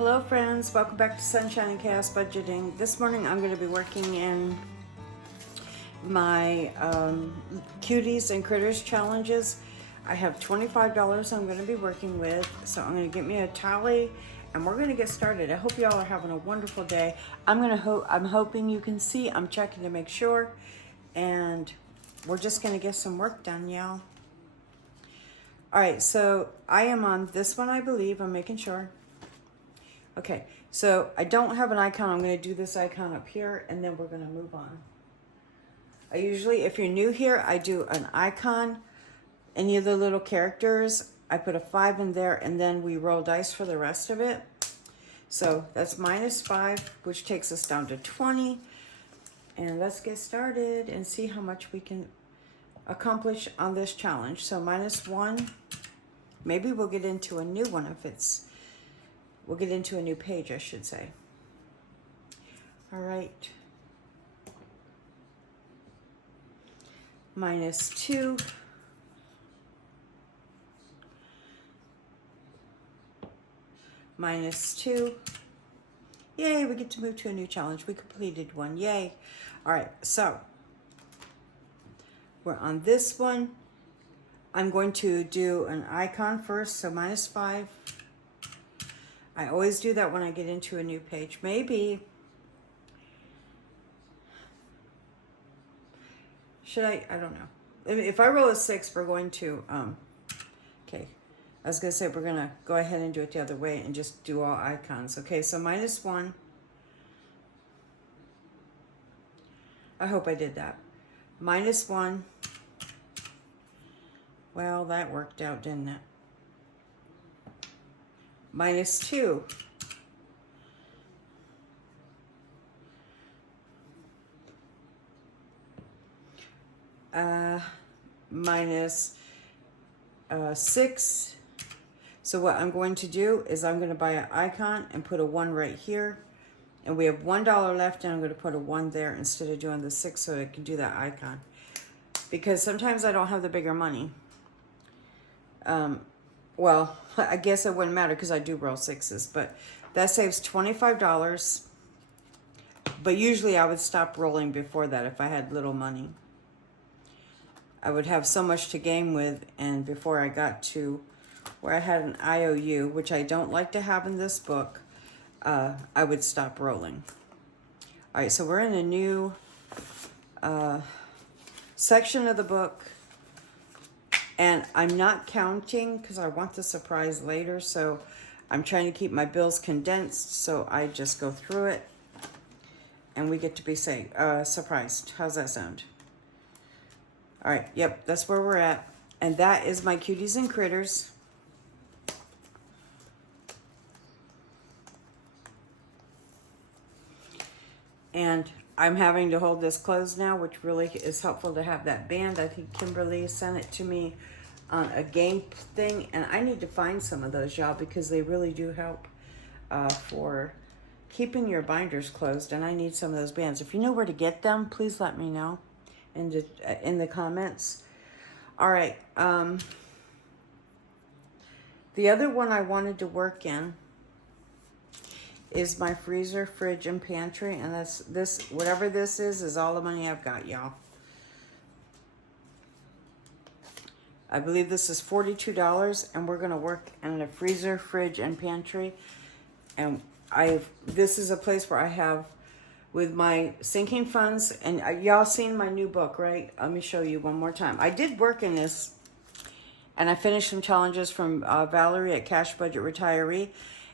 Hello friends, welcome back to Sunshine and Chaos Budgeting. This morning I'm going to be working in my Cuties and Critters challenges. I have $25 I'm going to be working with, so I'm going to get me a tally and we're going to get started. I hope you all are having a wonderful day. I'm hoping you can see, I'm checking to make sure, and we're just going to get some work done, y'all. All right, so I am on this one, I believe. I'm making sure. Okay, so I don't have an icon. I'm going to do this icon up here, and then we're going to move on. I usually, if you're new here, I do an icon, any of the little characters. I put a 5 in there, and then we roll dice for the rest of it. So that's -5, which takes us down to 20. And let's get started and see how much we can accomplish on this challenge. So -1. Maybe we'll get into a new one if it's... We'll get into a new page, I should say. All right. -2. -2. Yay, we get to move to a new challenge. We completed one. Yay. All right, so we're on this one. I'm going to do an icon first, so -5. I always do that when I get into a new page. Maybe, should I don't know. If I roll a 6, we're going to, okay. I was going to say we're going to go ahead and do it the other way and just do all icons. Okay, so -1. I hope I did that. -1. Well, that worked out, didn't it? -2. -6. So what I'm going to do is I'm going to buy an icon and put a 1 right here. And we have $1 left, and I'm going to put a 1 there instead of doing the 6 so I can do that icon. Because sometimes I don't have the bigger money. Well, I guess it wouldn't matter because I do roll 6s, but that saves $25. But usually I would stop rolling before that if I had little money. I would have so much to game with, and before I got to where I had an IOU, which I don't like to have in this book, I would stop rolling. All right, so we're in a new section of the book. And I'm not counting because I want the surprise later. So I'm trying to keep my bills condensed. So I just go through it. And we get to be surprised. How's that sound? All right. Yep. That's where we're at. And that is my Cuties and Critters. And I'm having to hold this closed now, which really is helpful to have that band. I think Kimberly sent it to me on a game thing, and I need to find some of those, y'all, because they really do help for keeping your binders closed, and I need some of those bands. If you know where to get them, please let me know in the comments. All right. The other one I wanted to work in is my freezer, fridge, and pantry. And this, whatever this is all the money I've got, y'all. I believe this is $42, and we're going to work in the freezer, fridge, and pantry. And this is a place where I have, with my sinking funds, and y'all seen my new book, right? Let me show you one more time. I did work in this, and I finished some challenges from Valerie at Cash Budget Retiree.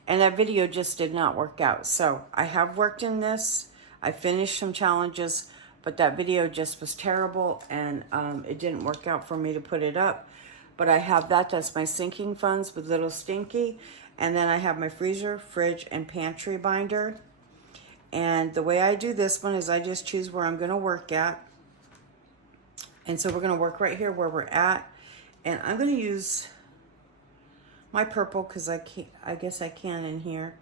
And that video just did not work out. So I have worked in this. I finished some challenges, but that video just was terrible, and it didn't work out for me to put it up. But I have that. That's my sinking funds with Little Stinky. And then I have my freezer, fridge, and pantry binder. And the way I do this one is I just choose where I'm going to work at. And so we're going to work right here where we're at. And I'm going to use my purple, because I guess I can in here,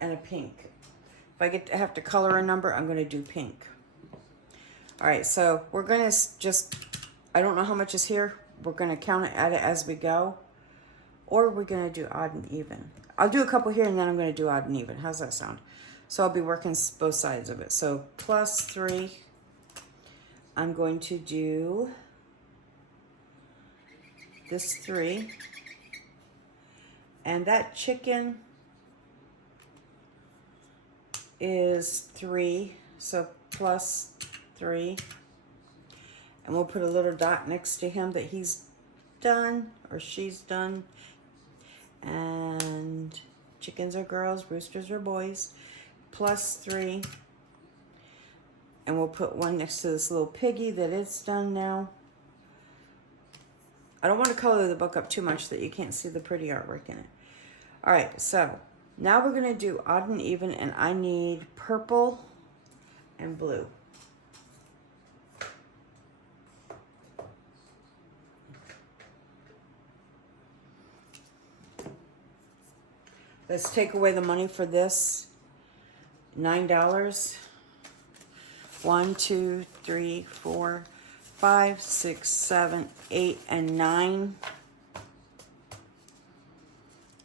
and a pink. If I have to color a number, I'm going to do pink. All right, so we're going to just, I don't know how much is here. We're going to count it, add it as we go. Or we're going to do odd and even. I'll do a couple here and then I'm going to do odd and even. How's that sound? So I'll be working both sides of it. So plus 3. I'm going to do this 3. And that chicken is 3. So plus 3. And we'll put a little dot next to him that he's done or she's done. And chickens are girls, roosters are boys. Plus 3. And we'll put one next to this little piggy that it's done now. I don't want to color the book up too much so that you can't see the pretty artwork in it. All right, so now we're going to do odd and even, and I need purple and blue. Let's take away the money for this. $9. 1, 2, 3, 4, 5, 6, 7, 8, and 9.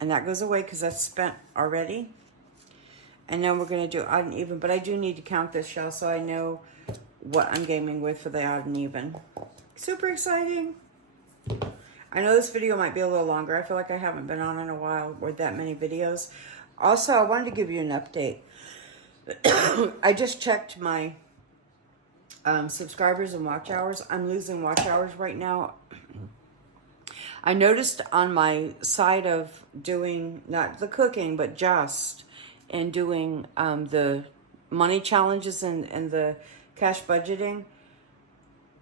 And that goes away because that's spent already. And then we're going to do odd and even. But I do need to count this, y'all, so I know what I'm gaming with for the odd and even. Super exciting. I know this video might be a little longer. I feel like I haven't been on in a while with that many videos. Also, I wanted to give you an update. I just checked my subscribers and watch hours. I'm losing watch hours right now. I noticed on my side of doing, not the cooking, but just in doing the money challenges and the cash budgeting,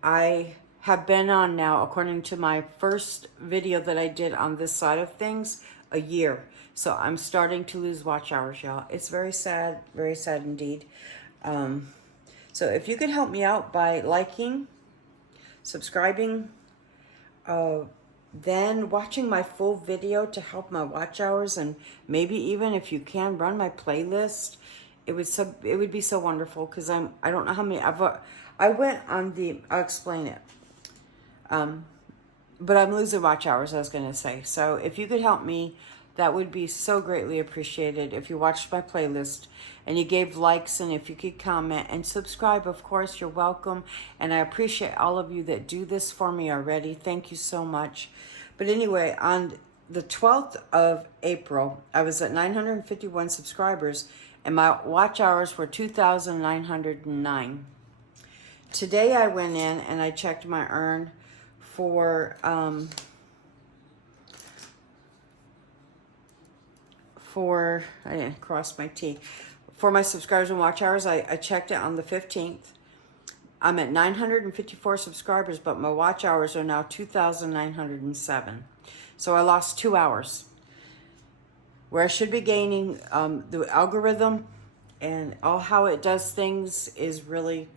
I have been on now, according to my first video that I did on this side of things, a year. So I'm starting to lose watch hours, y'all. It's very sad indeed. So if you could help me out by liking, subscribing, then watching my full video to help my watch hours, and maybe even if you can run my playlist, it would be so wonderful, because I don't know how many I went on the, I'll explain it. But I'm losing watch hours, I was going to say. So if you could help me, that would be so greatly appreciated. If you watched my playlist and you gave likes, and if you could comment and subscribe, of course, you're welcome. And I appreciate all of you that do this for me already. Thank you so much. But anyway, on the 12th of April, I was at 951 subscribers and my watch hours were 2,909. Today I went in and I checked my earn for I didn't cross my T. For my subscribers and watch hours, I checked it on the 15th. I'm at 954 subscribers, but my watch hours are now 2,907. So I lost 2 hours. Where I should be gaining, the algorithm and all how it does things is really,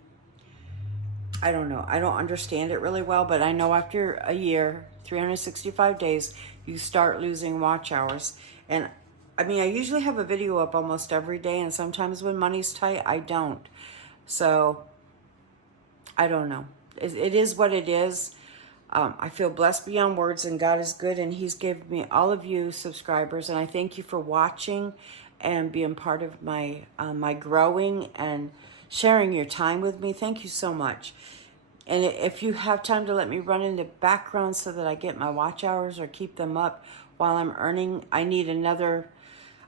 I don't know. I don't understand it really well, but I know after a year, 365 days, you start losing watch hours. And I mean, I usually have a video up almost every day, and sometimes when money's tight, I don't. So, I don't know. It is what it is. I feel blessed beyond words, and God is good, and He's given me all of you subscribers, and I thank you for watching and being part of my my growing and sharing your time with me. Thank you so much. And if you have time to let me run in the background so that I get my watch hours or keep them up while I'm earning, I need another.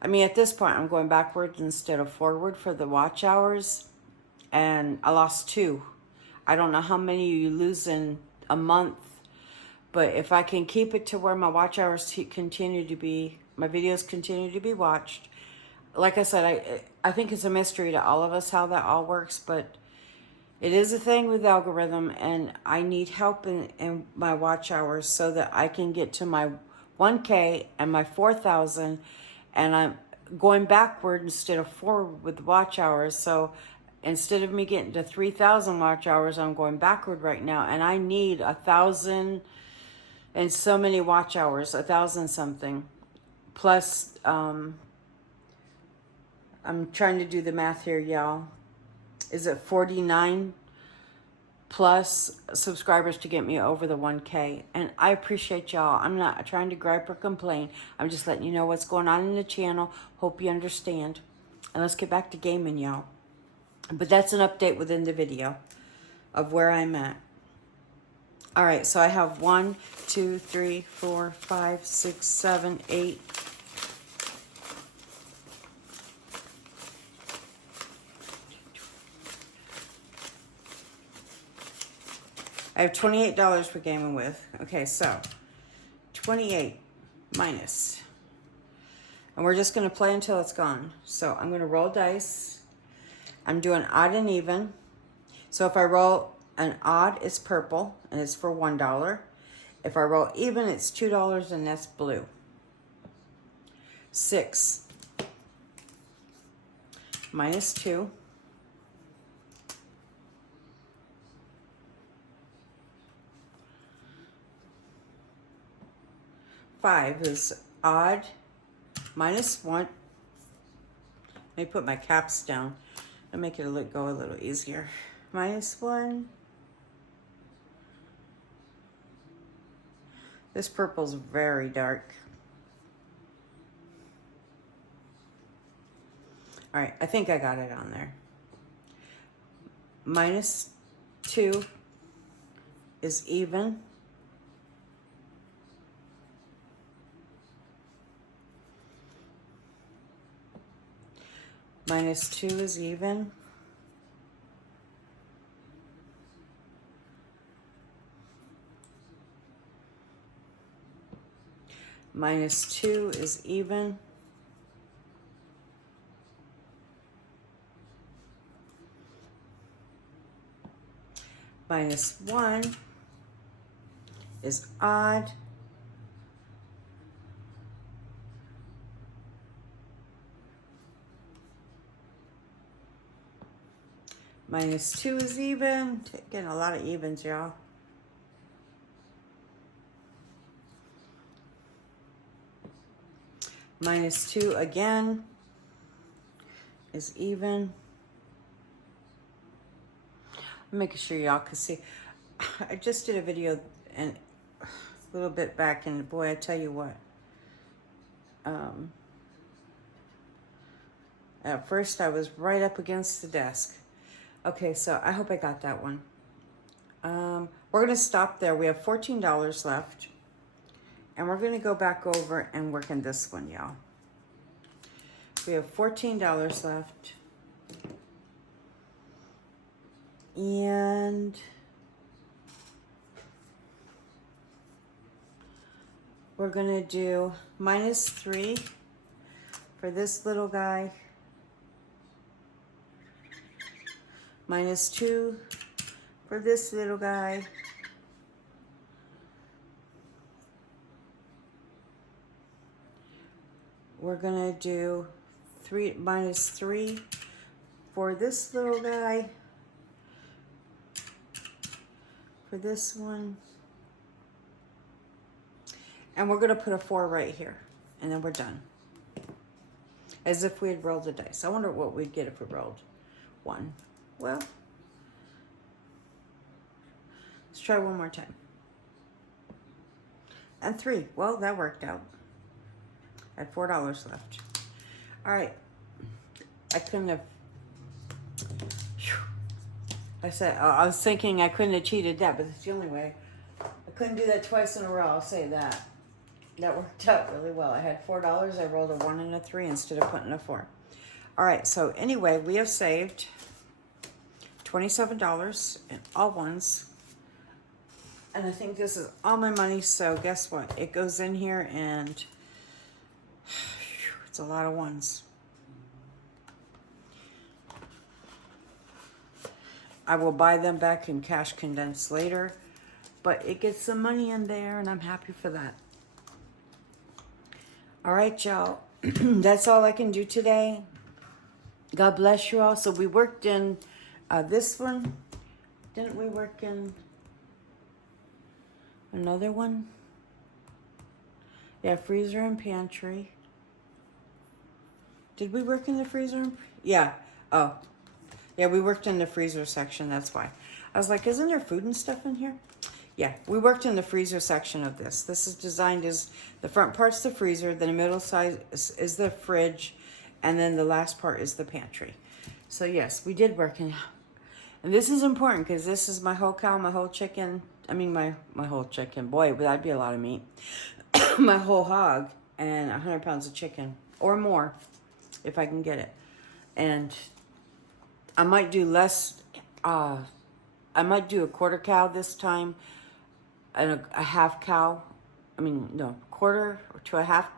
I mean, at this point, I'm going backwards instead of forward for the watch hours, and I lost 2. I don't know how many you lose in a month, but if I can keep it to where my watch hours continue to be, my videos continue to be watched. Like I said, I think it's a mystery to all of us how that all works, but it is a thing with the algorithm, and I need help in my watch hours so that I can get to my 1K and my 4,000, and I'm going backward instead of forward with watch hours. So instead of me getting to 3,000 watch hours, I'm going backward right now, and I need 1,000 and so many watch hours, 1,000 something. Plus, I'm trying to do the math here, y'all. Is it 49 plus subscribers to get me over the 1K. And I appreciate y'all. I'm not trying to gripe or complain. I'm just letting you know what's going on in the channel. Hope you understand. And let's get back to gaming, y'all. But that's an update within the video of where I'm at. All right, so I have 1, 2, 3, 4, 5, 6, 7, 8. I have $28 for gaming with. Okay, so 28 minus. And we're just going to play until it's gone. So I'm going to roll dice. I'm doing odd and even. So if I roll an odd, it's purple, and it's for $1. If I roll even, it's $2, and that's blue. 6 minus 2. 5 is odd, minus 1. Let me put my caps down and make it go a little easier. Minus 1. This purple's very dark. All right, I think I got it on there. Minus 2 is even. Minus 2 is even. Minus 2 is even. Minus 1 is odd. Minus 2 is even. Getting a lot of evens, y'all. Minus 2 again is even. I'm making sure y'all can see. I just did a video and a little bit back, and boy, I tell you what. At first I was right up against the desk. Okay, so I hope I got that one. We're going to stop there. We have $14 left. And we're going to go back over and work in this one, y'all. We have $14 left. And we're going to do minus 3 for this little guy. Minus 2 for this little guy. We're gonna do minus 3 for this little guy. For this one. And we're gonna put a 4 right here. And then we're done. As if we had rolled the dice. I wonder what we'd get if we rolled 1. Well, let's try one more time. And 3. Well, that worked out. I had $4 left. All right. I couldn't have. I was thinking I couldn't have cheated that, but it's the only way. I couldn't do that twice in a row. I'll say that. That worked out really well. I had $4. I rolled a 1 and a 3 instead of putting a 4. All right. So anyway, we have saved $27 in all ones. And I think this is all my money. So guess what? It goes in here and it's a lot of ones. I will buy them back in cash condensed later, but it gets some money in there and I'm happy for that. All right, y'all. That's all I can do today. God bless you all. So we worked in this one. Didn't we work in another one? Yeah, freezer and pantry. Did we work in the freezer? Yeah. Oh. Yeah, we worked in the freezer section. That's why. I was like, isn't there food and stuff in here? Yeah, we worked in the freezer section of this. This is designed as the front part's the freezer, then the middle side is the fridge, and then the last part is the pantry. So yes, we did work in. And this is important because this is my whole cow, my whole chicken. I mean, my whole chicken. Boy, that'd be a lot of meat. My whole hog and 100 pounds of chicken or more if I can get it. And I might do less. I might do a quarter cow this time and a half cow. I mean, no, quarter to a half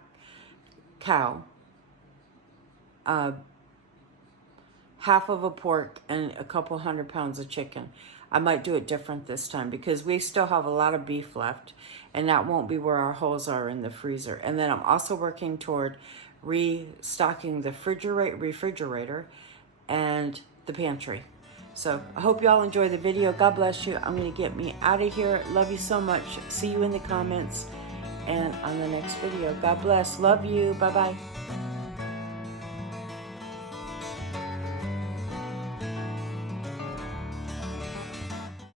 cow. Half of a pork and a couple 100 pounds of chicken. I might do it different this time because we still have a lot of beef left, and that won't be where our holes are in the freezer. And then I'm also working toward restocking the refrigerator and the pantry. So I hope y'all enjoy the video. God bless you. I'm going to get me out of here. Love you so much. See you in the comments and on the next video. God bless. Love you. Bye-bye.